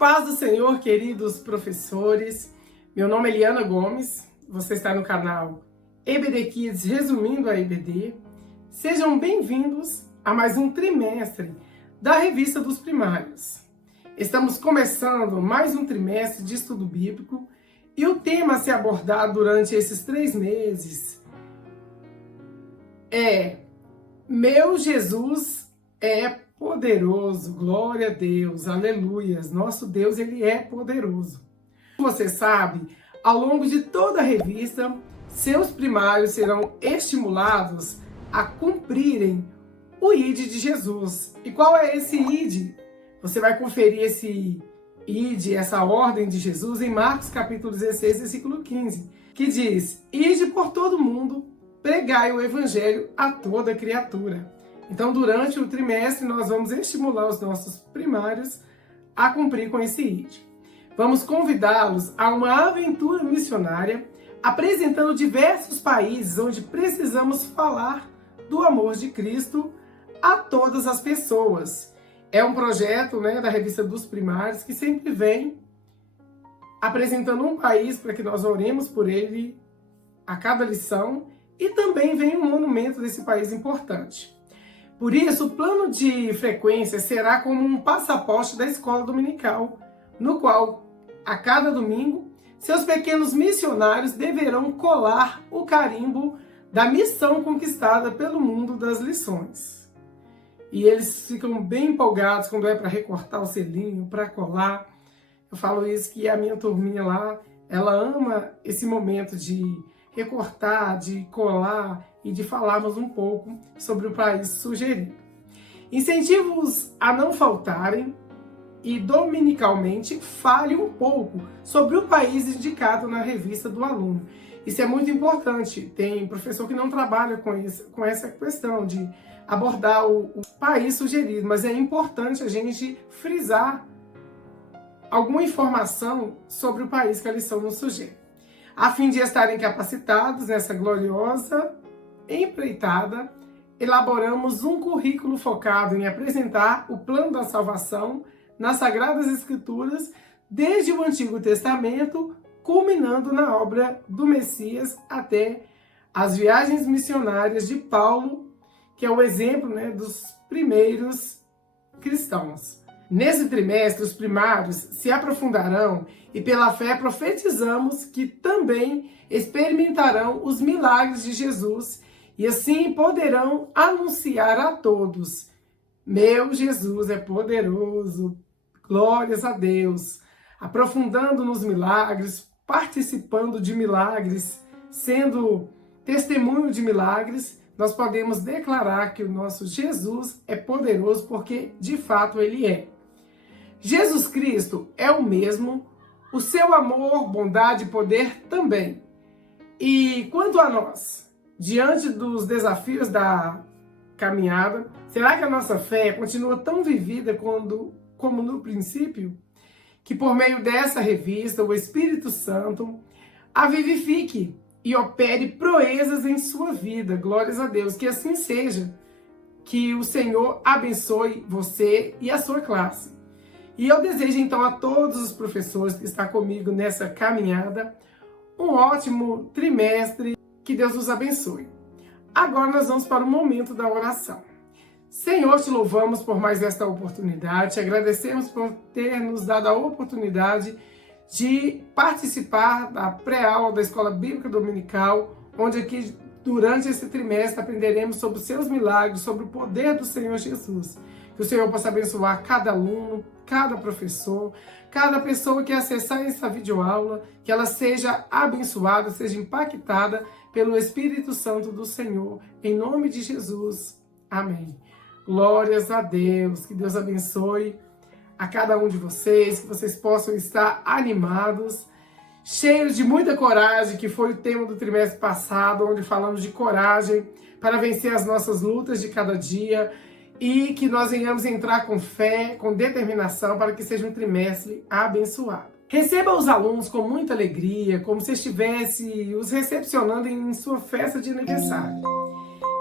paz do Senhor, queridos professores. Meu nome é Eliana Gomes, você está no canal EBD Kids, resumindo a EBD. Sejam bem-vindos a mais um trimestre da Revista dos Primários. Estamos começando mais um trimestre de estudo bíblico e o tema a ser abordado durante esses 3 meses é Meu Jesus é poderoso, glória a Deus, aleluias, nosso Deus, ele é poderoso. Você sabe, ao longo de toda a revista, seus primários serão estimulados a cumprirem o ID de Jesus. E qual é esse ID? Você vai conferir esse ID, essa ordem de Jesus em Marcos capítulo 16, versículo 15, que diz: Ide por todo mundo, pregai o evangelho a toda criatura. Então, durante o trimestre, nós vamos estimular os nossos primários a cumprir com esse ID. Vamos convidá-los a uma aventura missionária, apresentando diversos países onde precisamos falar do amor de Cristo a todas as pessoas. É um projeto, da Revista dos Primários que sempre vem apresentando um país para que nós oremos por ele a cada lição e também vem um monumento desse país importante. Por isso, o plano de frequência será como um passaporte da escola dominical, no qual, a cada domingo, seus pequenos missionários deverão colar o carimbo da missão conquistada pelo mundo das lições. E eles ficam bem empolgados quando é para recortar o selinho, para colar. Eu falo isso que a minha turminha lá, ela ama esse momento de recortar, de colar e de falarmos um pouco sobre o país sugerido. Incentivos a não faltarem e dominicalmente fale um pouco sobre o país indicado na revista do aluno. Isso é muito importante. Tem professor que não trabalha com essa questão de abordar o país sugerido, mas é importante a gente frisar alguma informação sobre o país que a lição nos sugere. A fim de estarem capacitados nessa gloriosa empreitada, elaboramos um currículo focado em apresentar o plano da salvação nas Sagradas Escrituras, desde o Antigo Testamento, culminando na obra do Messias até as viagens missionárias de Paulo, que é o exemplo dos primeiros cristãos. Nesse trimestre, os primários se aprofundarão e pela fé profetizamos que também experimentarão os milagres de Jesus e assim poderão anunciar a todos: meu Jesus é poderoso, glórias a Deus. Aprofundando nos milagres, participando de milagres, sendo testemunho de milagres, nós podemos declarar que o nosso Jesus é poderoso porque de fato ele é. Jesus Cristo é o mesmo, o seu amor, bondade e poder também. E quanto a nós, diante dos desafios da caminhada, será que a nossa fé continua tão vivida como no princípio? Que por meio dessa revista, o Espírito Santo a vivifique e opere proezas em sua vida. Glórias a Deus, que assim seja. Que o Senhor abençoe você e a sua classe. E eu desejo então a todos os professores que estão comigo nessa caminhada um ótimo trimestre, que Deus nos abençoe. Agora nós vamos para o momento da oração. Senhor, te louvamos por mais esta oportunidade, te agradecemos por ter nos dado a oportunidade de participar da pré-aula da Escola Bíblica Dominical, onde aqui durante esse trimestre aprenderemos sobre os seus milagres, sobre o poder do Senhor Jesus. Que o Senhor possa abençoar cada aluno, cada professor, cada pessoa que acessar essa videoaula, que ela seja abençoada, seja impactada pelo Espírito Santo do Senhor, em nome de Jesus. Amém. Glórias a Deus, que Deus abençoe a cada um de vocês, que vocês possam estar animados, cheios de muita coragem, que foi o tema do trimestre passado, onde falamos de coragem para vencer as nossas lutas de cada dia, e que nós venhamos entrar com fé, com determinação, para que seja um trimestre abençoado. Receba os alunos com muita alegria, como se estivesse os recepcionando em sua festa de aniversário.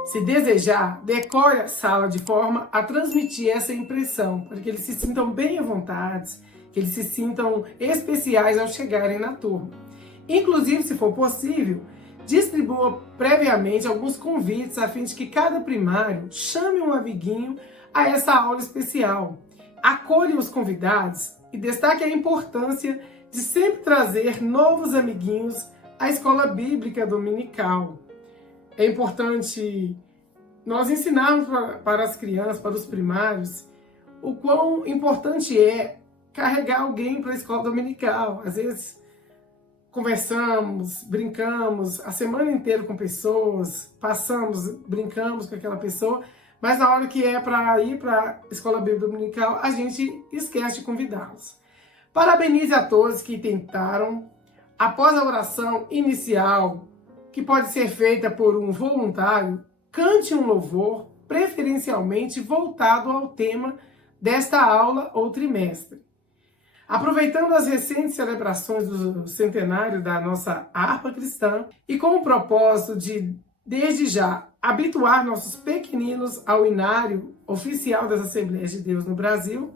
Se desejar, decore a sala de forma a transmitir essa impressão, para que eles se sintam bem à vontade, que eles se sintam especiais ao chegarem na turma. Inclusive, se for possível, distribua previamente alguns convites a fim de que cada primário chame um amiguinho a essa aula especial. Acolha os convidados e destaque a importância de sempre trazer novos amiguinhos à escola bíblica dominical. É importante nós ensinarmos para as crianças, para os primários, o quão importante é carregar alguém para a escola dominical. Às vezes conversamos, brincamos a semana inteira com pessoas, passamos, brincamos com aquela pessoa, mas na hora que é para ir para a escola bíblica dominical, a gente esquece de convidá-los. Parabenize a todos que tentaram. Após a oração inicial, que pode ser feita por um voluntário, cante um louvor, preferencialmente voltado ao tema desta aula ou trimestre. Aproveitando as recentes celebrações do centenário da nossa harpa cristã e com o propósito de, desde já, habituar nossos pequeninos ao inário oficial das Assembleias de Deus no Brasil,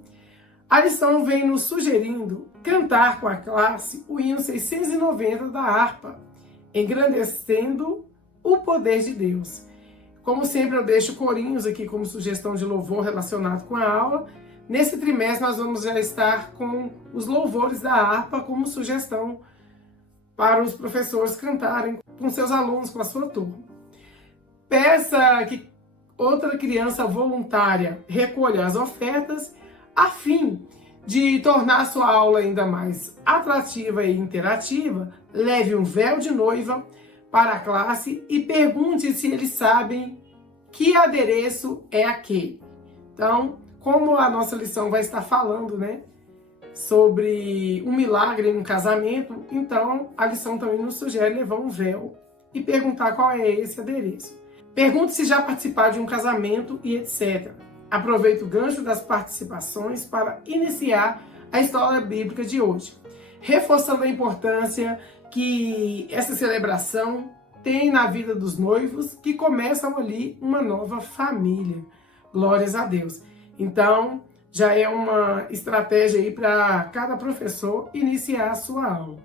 a lição vem nos sugerindo cantar com a classe o hino 690 da harpa, engrandecendo o poder de Deus. Como sempre, eu deixo corinhos aqui como sugestão de louvor relacionado com a aula. Nesse trimestre, nós vamos já estar com os louvores da harpa como sugestão para os professores cantarem com seus alunos, com a sua turma. Peça que outra criança voluntária recolha as ofertas a fim de tornar sua aula ainda mais atrativa e interativa. Leve um véu de noiva para a classe e pergunte se eles sabem que adereço é aquele. Então, como a nossa lição vai estar falando, sobre um milagre em um casamento, então a lição também nos sugere levar um véu e perguntar qual é esse adereço. Pergunte se já participaram de um casamento e etc. Aproveite o gancho das participações para iniciar a história bíblica de hoje, reforçando a importância que essa celebração tem na vida dos noivos que começam ali uma nova família. Glórias a Deus. Então, já é uma estratégia aí para cada professor iniciar a sua aula.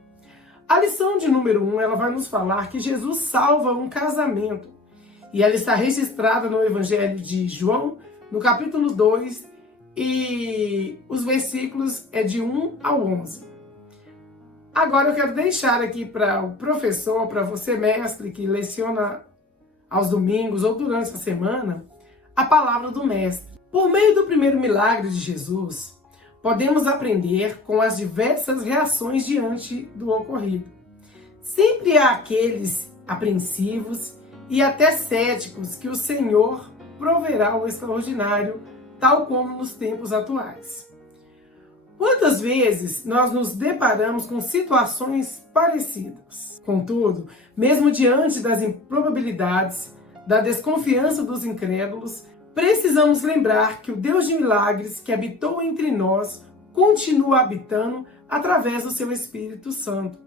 A lição de número 1, ela vai nos falar que Jesus salva um casamento. E ela está registrada no Evangelho de João, no capítulo 2, e os versículos é de 1 ao 11. Agora eu quero deixar aqui para o professor, para você mestre que leciona aos domingos ou durante a semana, a palavra do mestre. Por meio do primeiro milagre de Jesus, podemos aprender com as diversas reações diante do ocorrido. Sempre há aqueles apreensivos e até céticos que o Senhor proverá o extraordinário, tal como nos tempos atuais. Quantas vezes nós nos deparamos com situações parecidas? Contudo, mesmo diante das improbabilidades, da desconfiança dos incrédulos, precisamos lembrar que o Deus de milagres que habitou entre nós continua habitando através do seu Espírito Santo.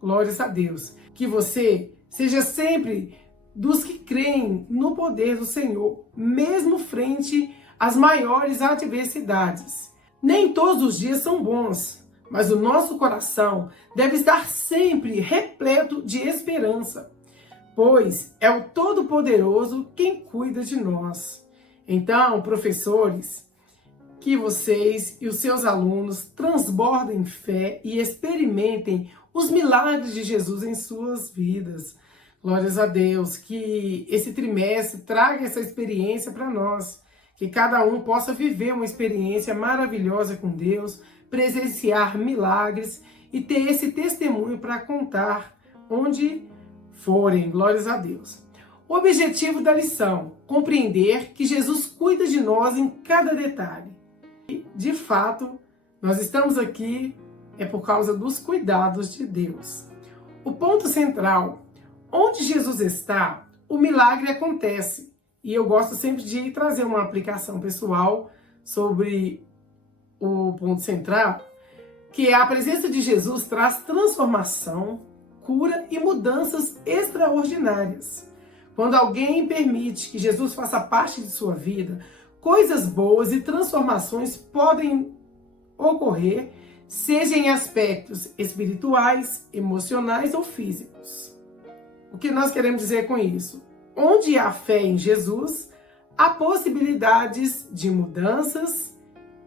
Glórias a Deus. Que você seja sempre dos que creem no poder do Senhor, mesmo frente às maiores adversidades. Nem todos os dias são bons, mas o nosso coração deve estar sempre repleto de esperança, pois é o Todo-Poderoso quem cuida de nós. Então, professores, que vocês e os seus alunos transbordem fé e experimentem os milagres de Jesus em suas vidas. Glórias a Deus, que esse trimestre traga essa experiência para nós, que cada um possa viver uma experiência maravilhosa com Deus, presenciar milagres e ter esse testemunho para contar onde forem. Glórias a Deus. O objetivo da lição: compreender que Jesus cuida de nós em cada detalhe. E, de fato, nós estamos aqui por causa dos cuidados de Deus. O ponto central: onde Jesus está, o milagre acontece. E eu gosto sempre de trazer uma aplicação pessoal sobre o ponto central, que é a presença de Jesus traz transformação, cura e mudanças extraordinárias. Quando alguém permite que Jesus faça parte de sua vida, coisas boas e transformações podem ocorrer seja em aspectos espirituais, emocionais ou físicos. O que nós queremos dizer com isso? Onde há fé em Jesus, há possibilidades de mudanças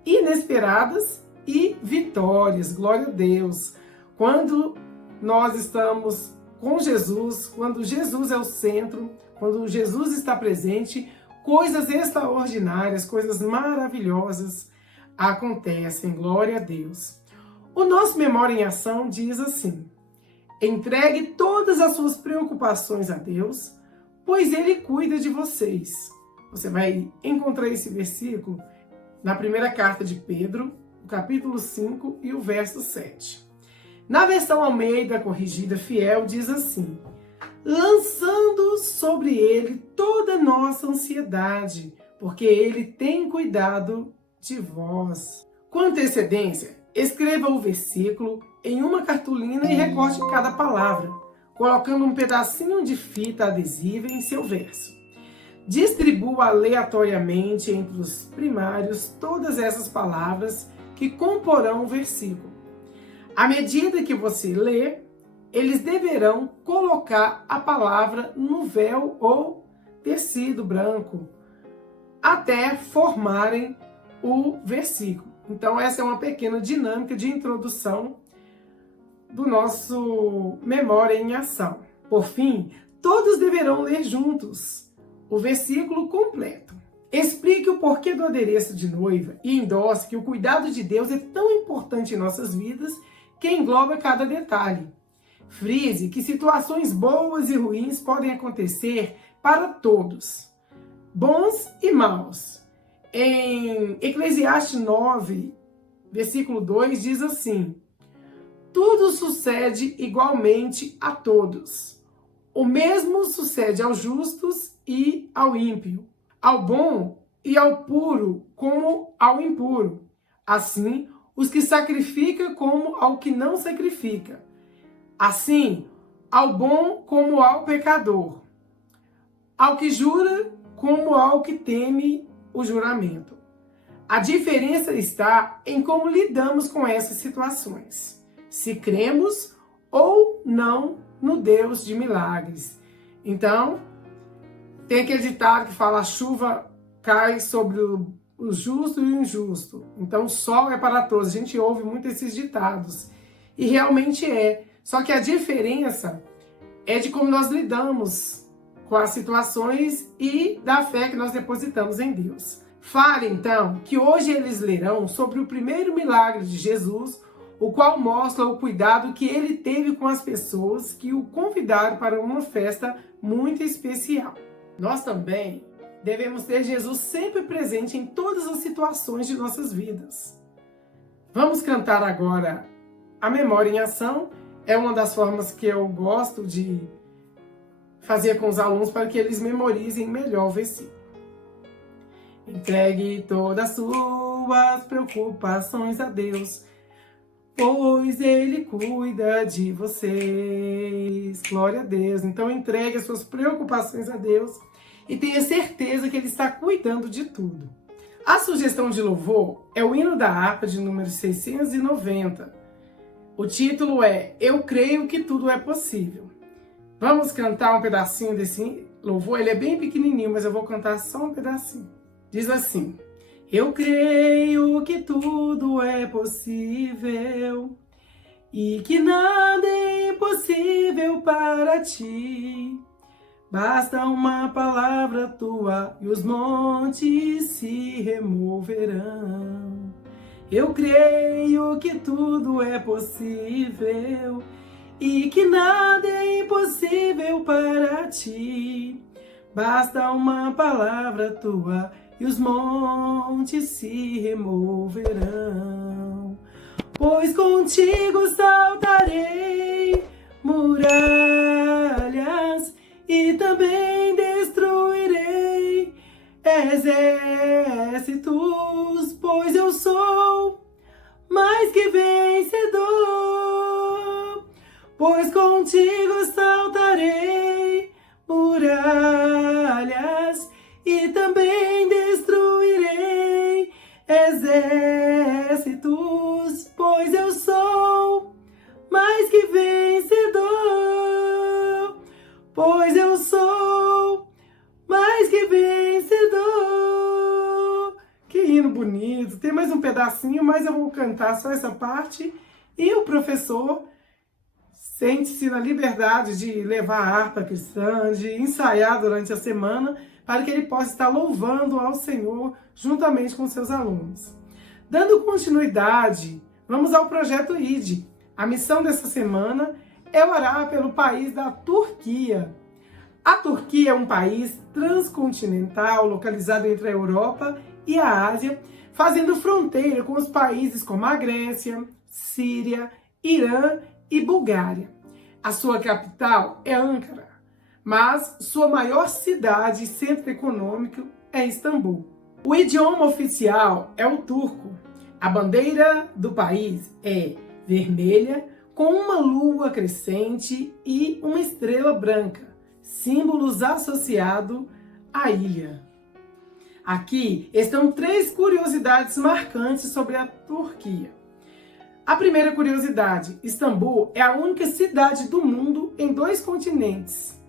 inesperadas e vitórias. Glória a Deus! Quando nós estamos com Jesus, quando Jesus é o centro, quando Jesus está presente, coisas extraordinárias, coisas maravilhosas acontecem. Glória a Deus! O nosso Memória em Ação diz assim: entregue todas as suas preocupações a Deus, pois Ele cuida de vocês. Você vai encontrar esse versículo na primeira carta de Pedro, o capítulo 5 e o verso 7. Na versão Almeida Corrigida Fiel diz assim: lançando sobre Ele toda a nossa ansiedade, porque Ele tem cuidado de vós. Com antecedência, escreva o versículo em uma cartolina e recorte cada palavra, colocando um pedacinho de fita adesiva em seu verso. Distribua aleatoriamente entre os primários todas essas palavras que comporão o versículo. À medida que você lê, eles deverão colocar a palavra no véu ou tecido branco até formarem o versículo. Então, essa é uma pequena dinâmica de introdução do nosso Memória em Ação. Por fim, todos deverão ler juntos o versículo completo. Explique o porquê do adereço de noiva e endosse que o cuidado de Deus é tão importante em nossas vidas que engloba cada detalhe. Frise que situações boas e ruins podem acontecer para todos, bons e maus. Em Eclesiastes 9, versículo 2, diz assim: tudo sucede igualmente a todos. O mesmo sucede aos justos e ao ímpio, ao bom e ao puro como ao impuro. Assim, os que sacrificam como ao que não sacrifica. Assim, ao bom como ao pecador. Ao que jura como ao que teme o juramento. A diferença está em como lidamos com essas situações. Se cremos ou não no Deus de milagres. Então, tem aquele ditado que fala: a chuva cai sobre o justo e o injusto. Então, o sol é para todos. A gente ouve muito esses ditados. E realmente é. Só que a diferença é de como nós lidamos com as situações e da fé que nós depositamos em Deus. Fale, então, que hoje eles lerão sobre o primeiro milagre de Jesus, o qual mostra o cuidado que ele teve com as pessoas que o convidaram para uma festa muito especial. Nós também devemos ter Jesus sempre presente em todas as situações de nossas vidas. Vamos cantar agora a Memória em Ação. É uma das formas que eu gosto de fazer com os alunos para que eles memorizem melhor o versículo. Entregue todas as suas preocupações a Deus, pois Ele cuida de vocês. Glória a Deus. Então entregue as suas preocupações a Deus e tenha certeza que Ele está cuidando de tudo. A sugestão de louvor é o hino da harpa de número 690. O título é Eu Creio que Tudo é Possível. Vamos cantar um pedacinho desse louvor? Ele é bem pequenininho, mas eu vou cantar só um pedacinho. Diz assim: eu creio que tudo é possível e que nada é impossível para ti. Basta uma palavra tua e os montes se removerão. Eu creio que tudo é possível e que nada é impossível para ti. Basta uma palavra tua e os montes se removerão. Pois contigo saltarei muralhas e também destruirei exércitos, pois eu sou mais que vencedor. Pois contigo saltarei muralhas e também destruirei exércitos, pois eu pedacinho, mas eu vou cantar só essa parte e o professor sente-se na liberdade de levar a harpa cristã, de ensaiar durante a semana, para que ele possa estar louvando ao Senhor juntamente com seus alunos. Dando continuidade, vamos ao projeto ID. A missão dessa semana é orar pelo país da Turquia. A Turquia é um país transcontinental, localizado entre a Europa e a Ásia, fazendo fronteira com os países como a Grécia, Síria, Irã e Bulgária. A sua capital é Ankara, mas sua maior cidade e centro econômico é Istambul. O idioma oficial é o turco. A bandeira do país é vermelha, com uma lua crescente e uma estrela branca, símbolos associados à ilha. Aqui estão 3 curiosidades marcantes sobre a Turquia. A primeira curiosidade: Istambul é a única cidade do mundo em 2 continentes.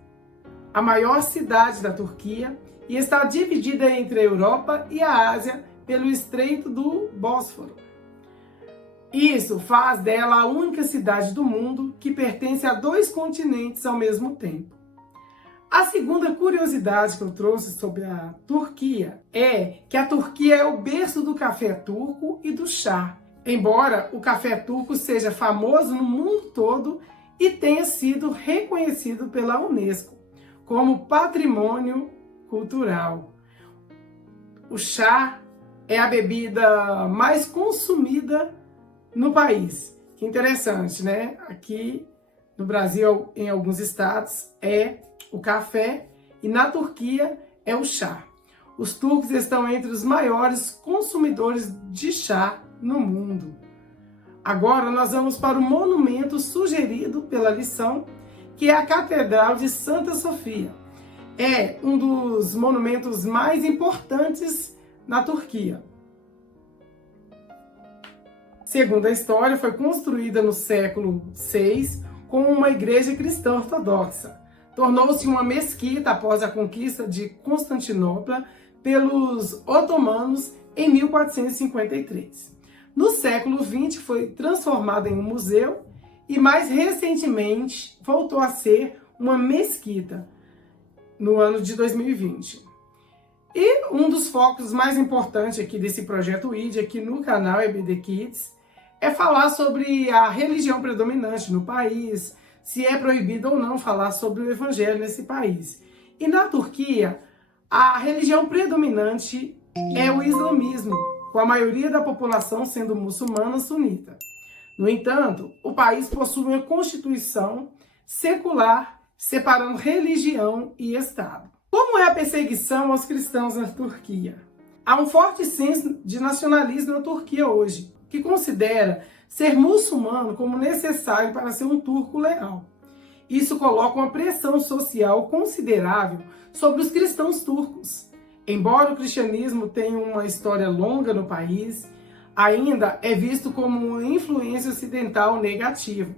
A maior cidade da Turquia e está dividida entre a Europa e a Ásia pelo Estreito do Bósforo. Isso faz dela a única cidade do mundo que pertence a 2 continentes ao mesmo tempo. A segunda curiosidade que eu trouxe sobre a Turquia é que a Turquia é o berço do café turco e do chá. Embora o café turco seja famoso no mundo todo e tenha sido reconhecido pela Unesco como patrimônio cultural. O chá é a bebida mais consumida no país. Que interessante, né? Aqui no Brasil, em alguns estados, é o café e na Turquia é o chá. Os turcos estão entre os maiores consumidores de chá no mundo. Agora nós vamos para o monumento sugerido pela lição, que é a Catedral de Santa Sofia. É um dos monumentos mais importantes na Turquia. Segundo a história, foi construída no século VI como uma igreja cristã ortodoxa. Tornou-se uma mesquita após a conquista de Constantinopla pelos otomanos em 1453. No século XX foi transformada em um museu e mais recentemente voltou a ser uma mesquita no ano de 2020. E um dos focos mais importantes aqui desse projeto ID, aqui no canal EBD Kids, é falar sobre a religião predominante no país, se é proibido ou não falar sobre o evangelho nesse país. E na Turquia, a religião predominante é o islamismo, com a maioria da população sendo muçulmana sunita. No entanto, o país possui uma constituição secular, separando religião e Estado. Como é a perseguição aos cristãos na Turquia? Há um forte senso de nacionalismo na Turquia hoje, que considera ser muçulmano como necessário para ser um turco leal. Isso coloca uma pressão social considerável sobre os cristãos turcos. Embora o cristianismo tenha uma história longa no país, ainda é visto como uma influência ocidental negativa,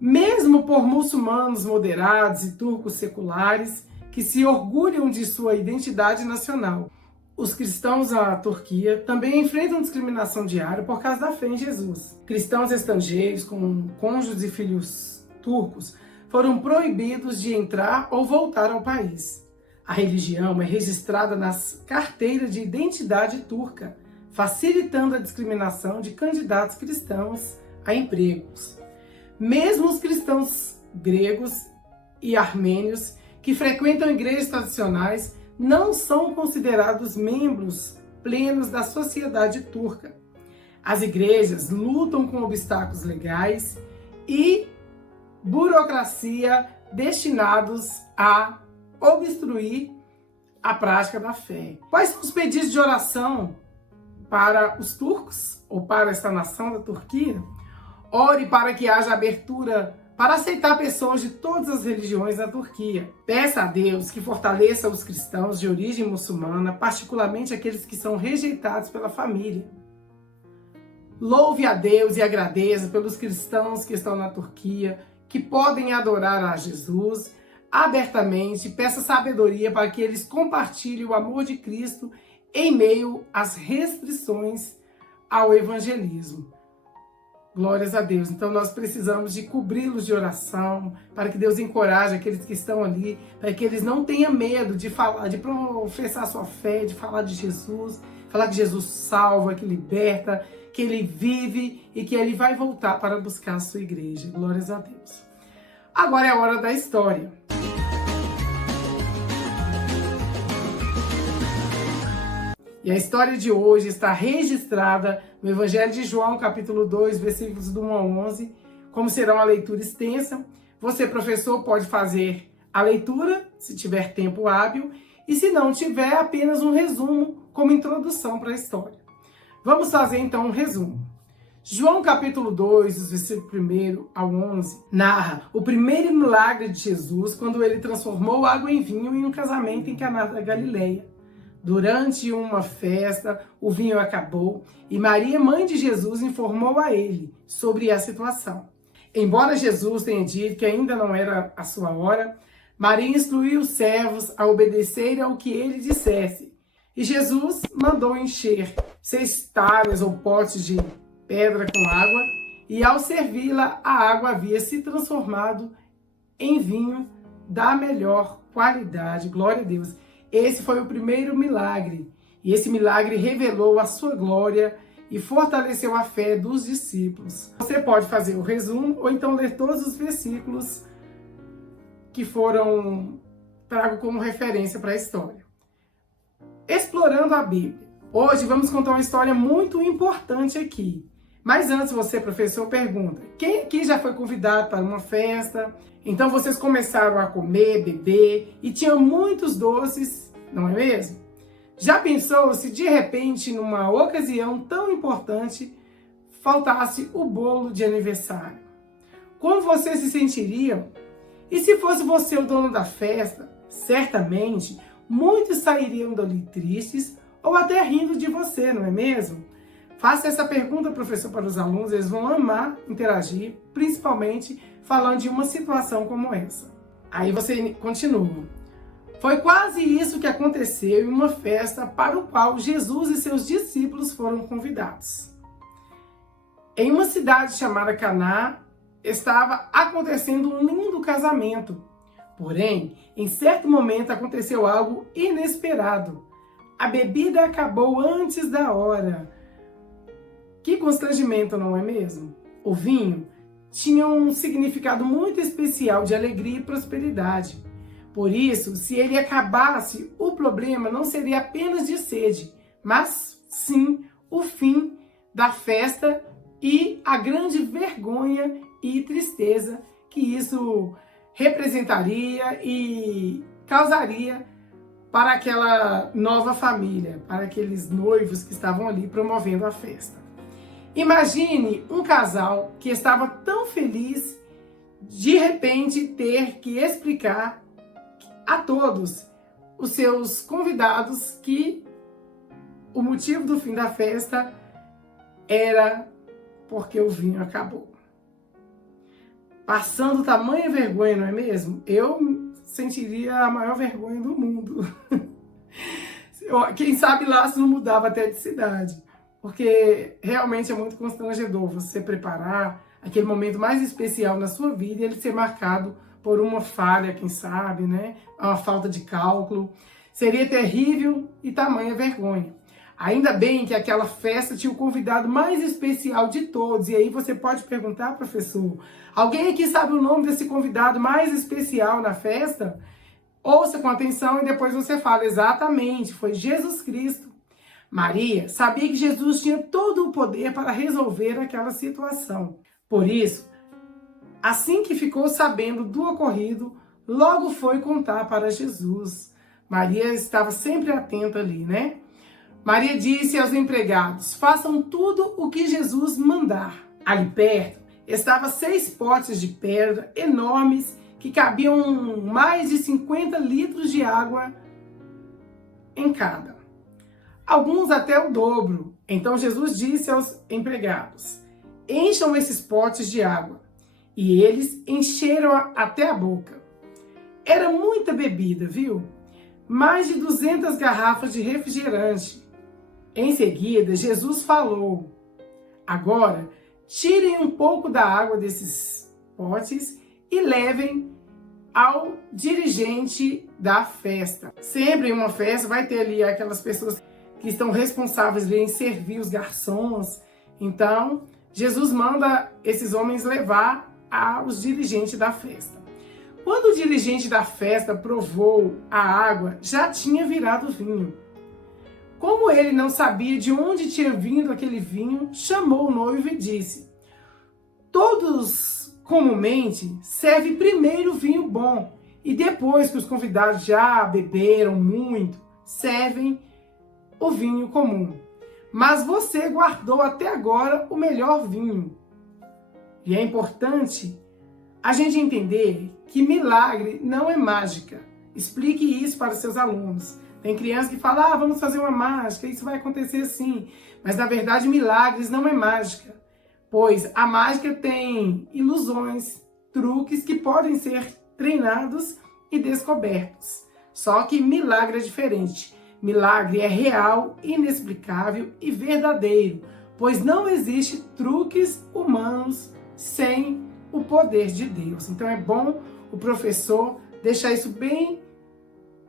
mesmo por muçulmanos moderados e turcos seculares que se orgulham de sua identidade nacional. Os cristãos na Turquia também enfrentam discriminação diária por causa da fé em Jesus. Cristãos estrangeiros com cônjuges e filhos turcos foram proibidos de entrar ou voltar ao país. A religião é registrada nas carteiras de identidade turca, facilitando a discriminação de candidatos cristãos a empregos. Mesmo os cristãos gregos e armênios que frequentam igrejas tradicionais não são considerados membros plenos da sociedade turca. As igrejas lutam com obstáculos legais e burocracia destinados a obstruir a prática da fé. Quais são os pedidos de oração para os turcos ou para esta nação da Turquia? Ore para que haja abertura para aceitar pessoas de todas as religiões na Turquia. Peça a Deus que fortaleça os cristãos de origem muçulmana, particularmente aqueles que são rejeitados pela família. Louve a Deus e agradeça pelos cristãos que estão na Turquia, que podem adorar a Jesus abertamente. Peça sabedoria para que eles compartilhem o amor de Cristo em meio às restrições ao evangelismo. Glórias a Deus. Então nós precisamos de cobri-los de oração, para que Deus encoraje aqueles que estão ali, para que eles não tenham medo de falar, de professar sua fé, de falar de Jesus, falar que Jesus salva, que liberta, que Ele vive e que Ele vai voltar para buscar a sua igreja. Glórias a Deus. Agora é a hora da história. E a história de hoje está registrada no Evangelho de João, capítulo 2, versículos do 1 ao 11. Como será uma leitura extensa, você, professor, pode fazer a leitura, se tiver tempo hábil, e se não tiver, apenas um resumo como introdução para a história. Vamos fazer então um resumo. João capítulo 2, os versículos 1 ao 11, narra o primeiro milagre de Jesus quando ele transformou água em vinho em um casamento em Caná da Galileia. Durante uma festa, o vinho acabou e Maria, mãe de Jesus, informou a ele sobre a situação. Embora Jesus tenha dito que ainda não era a sua hora, Maria instruiu os servos a obedecerem ao que ele dissesse. E Jesus mandou encher 6 talhas ou potes de pedra com água, e ao servi-la, a água havia se transformado em vinho da melhor qualidade. Glória a Deus. Esse foi o primeiro milagre, e esse milagre revelou a sua glória e fortaleceu a fé dos discípulos. Você pode fazer o resumo ou então ler todos os versículos que foram trago como referência para a história. Explorando a Bíblia. Hoje vamos contar uma história muito importante aqui. Mas antes, você, professor, pergunta: quem aqui já foi convidado para uma festa? Então vocês começaram a comer, beber e tinham muitos doces, não é mesmo? Já pensou se de repente, numa ocasião tão importante, faltasse o bolo de aniversário? Como vocês se sentiriam? E se fosse você o dono da festa, certamente muitos sairiam dali tristes ou até rindo de você, não é mesmo? Faça essa pergunta, professor, para os alunos, eles vão amar interagir, principalmente falando de uma situação como essa. Aí você continua. Foi quase isso que aconteceu em uma festa para o qual Jesus e seus discípulos foram convidados. Em uma cidade chamada Caná, estava acontecendo um lindo casamento. Porém, em certo momento aconteceu algo inesperado. A bebida acabou antes da hora. Que constrangimento, não é mesmo? O vinho tinha um significado muito especial de alegria e prosperidade. Por isso, se ele acabasse, o problema não seria apenas de sede, mas sim o fim da festa e a grande vergonha e tristeza que isso representaria e causaria para aquela nova família, para aqueles noivos que estavam ali promovendo a festa. Imagine um casal que estava tão feliz de repente ter que explicar a todos os seus convidados que o motivo do fim da festa era porque o vinho acabou. Passando tamanha vergonha, não é mesmo? Eu sentiria a maior vergonha do mundo. Quem sabe lá se não mudava até de cidade. Porque realmente é muito constrangedor você preparar aquele momento mais especial na sua vida e ele ser marcado por uma falha, quem sabe, né? Uma falta de cálculo. Seria terrível e tamanha vergonha. Ainda bem que aquela festa tinha o convidado mais especial de todos. E aí você pode perguntar, professor, alguém aqui sabe o nome desse convidado mais especial na festa? Ouça com atenção e depois você fala. Exatamente, foi Jesus Cristo. Maria sabia que Jesus tinha todo o poder para resolver aquela situação. Por isso, assim que ficou sabendo do ocorrido, logo foi contar para Jesus. Maria estava sempre atenta ali, né? Maria disse aos empregados: façam tudo o que Jesus mandar. Ali perto estavam 6 potes de pedra enormes que cabiam mais de 50 litros de água em cada. Alguns até o dobro. Então Jesus disse aos empregados: encham esses potes de água. E eles encheram até a boca. Era muita bebida, viu? Mais de 200 garrafas de refrigerante. Em seguida, Jesus falou: Agora, tirem um pouco da água desses potes e levem ao dirigente da festa. Sempre em uma festa vai ter ali aquelas pessoas que estão responsáveis em servir os garçons. Então, Jesus manda esses homens levar aos dirigentes da festa. Quando o dirigente da festa provou a água, já tinha virado vinho. Como ele não sabia de onde tinha vindo aquele vinho, chamou o noivo e disse: todos comumente servem primeiro o vinho bom e depois que os convidados já beberam muito, servem o vinho comum. Mas você guardou até agora o melhor vinho. E é importante a gente entender que milagre não é mágica. Explique isso para os seus alunos. Tem criança que fala, vamos fazer uma mágica, isso vai acontecer assim. Mas na verdade milagres não é mágica. Pois a mágica tem ilusões, truques que podem ser treinados e descobertos. Só que milagre é diferente. Milagre é real, inexplicável e verdadeiro, pois não existe truques humanos sem o poder de Deus. Então é bom o professor deixar isso bem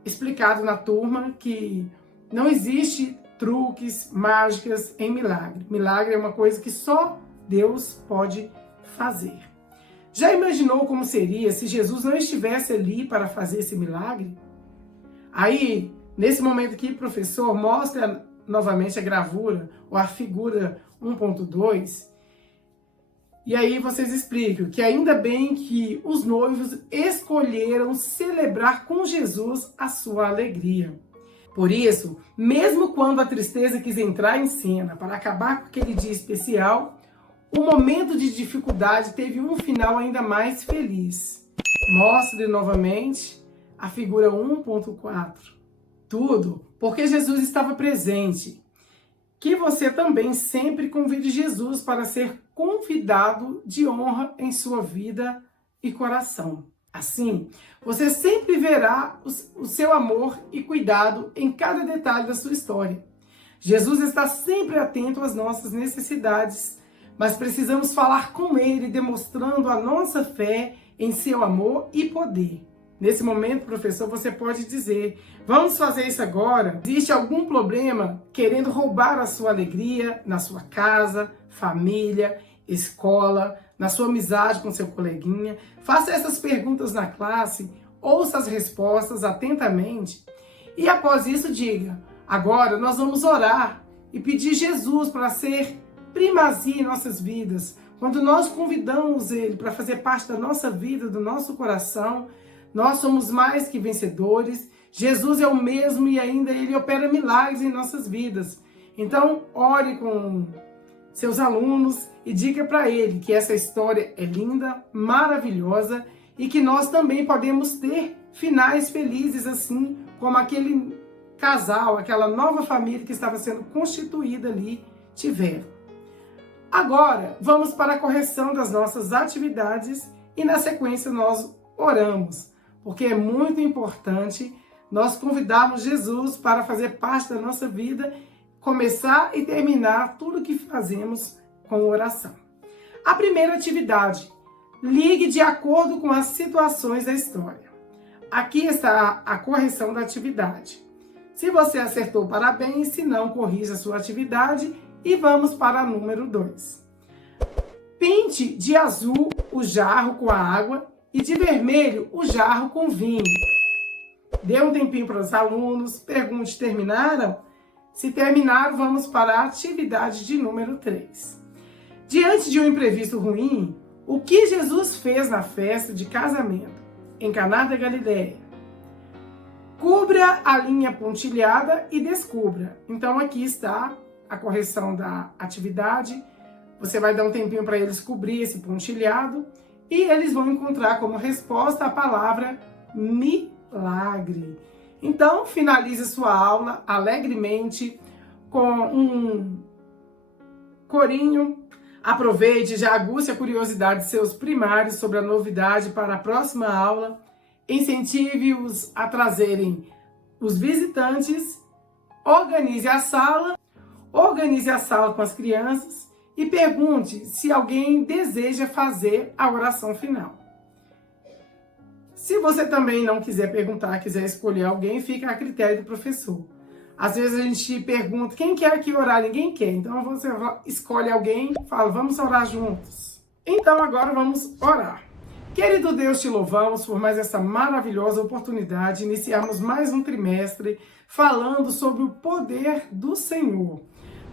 explicado na turma, que não existe truques, mágicas em milagre. Milagre é uma coisa que só Deus pode fazer. Já imaginou como seria se Jesus não estivesse ali para fazer esse milagre? Aí, nesse momento aqui, professor, mostra novamente a gravura, ou a figura 1.2, e aí vocês explicam que ainda bem que os noivos escolheram celebrar com Jesus a sua alegria. Por isso, mesmo quando a tristeza quis entrar em cena para acabar com aquele dia especial, o momento de dificuldade teve um final ainda mais feliz. Mostre novamente a figura 1.4. Tudo porque Jesus estava presente. Que você também sempre convide Jesus para ser convidado de honra em sua vida e coração. Assim, você sempre verá o seu amor e cuidado em cada detalhe da sua história. Jesus está sempre atento às nossas necessidades, mas precisamos falar com Ele, demonstrando a nossa fé em seu amor e poder. Nesse momento, professor, você pode dizer, vamos fazer isso agora? Existe algum problema querendo roubar a sua alegria na sua casa, família, escola, na sua amizade com seu coleguinha? Faça essas perguntas na classe, ouça as respostas atentamente e após isso diga, agora nós vamos orar e pedir Jesus para ser primazia em nossas vidas. Quando nós convidamos Ele para fazer parte da nossa vida, do nosso coração, nós somos mais que vencedores. Jesus é o mesmo e ainda Ele opera milagres em nossas vidas. Então, ore com seus alunos e diga para ele que essa história é linda, maravilhosa e que nós também podemos ter finais felizes assim como aquele casal, aquela nova família que estava sendo constituída ali tiveram. Agora, vamos para a correção das nossas atividades e na sequência nós oramos. Porque é muito importante nós convidarmos Jesus para fazer parte da nossa vida, começar e terminar tudo que fazemos com oração. A primeira atividade, ligue de acordo com as situações da história. Aqui está a correção da atividade. Se você acertou, parabéns, se não, corrija a sua atividade e vamos para a número 2. Pinte de azul o jarro com a água e de vermelho o jarro com vinho. Dê um tempinho para os alunos, pergunte, terminaram? Se terminaram, vamos para a atividade de número 3. Diante de um imprevisto ruim, o que Jesus fez na festa de casamento em Caná da Galileia? Cubra a linha pontilhada e descubra. Então aqui está a correção da atividade. Você vai dar um tempinho para eles cobrir esse pontilhado e eles vão encontrar como resposta a palavra milagre. Então, finalize sua aula alegremente com um corinho. Aproveite, já aguce a curiosidade de seus primários sobre a novidade para a próxima aula. Incentive-os a trazerem os visitantes. Organize a sala com as crianças e pergunte se alguém deseja fazer a oração final. Se você também não quiser perguntar, quiser escolher alguém, fica a critério do professor. Às vezes a gente pergunta, quem quer aqui orar? Ninguém quer. Então você escolhe alguém e fala, vamos orar juntos. Então agora vamos orar. Querido Deus, te louvamos por mais essa maravilhosa oportunidade de iniciarmos mais um trimestre falando sobre o poder do Senhor.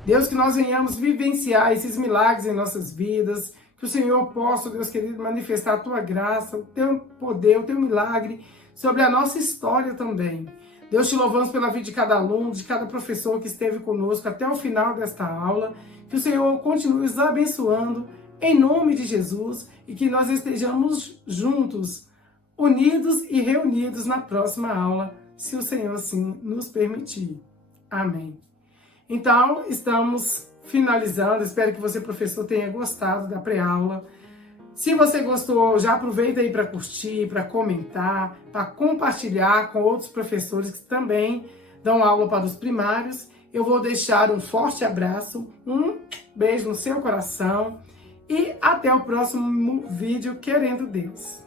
Deus, que nós venhamos vivenciar esses milagres em nossas vidas, que o Senhor possa, Deus querido, manifestar a tua graça, o teu poder, o teu milagre sobre a nossa história também. Deus, te louvamos pela vida de cada aluno, de cada professor que esteve conosco até o final desta aula. Que o Senhor continue nos abençoando em nome de Jesus e que nós estejamos juntos, unidos e reunidos na próxima aula, se o Senhor assim nos permitir. Amém. Então, estamos finalizando. Espero que você, professor, tenha gostado da pré-aula. Se você gostou, já aproveita aí para curtir, para comentar, para compartilhar com outros professores que também dão aula para os primários. Eu vou deixar um forte abraço, um beijo no seu coração e até o próximo vídeo, querendo Deus.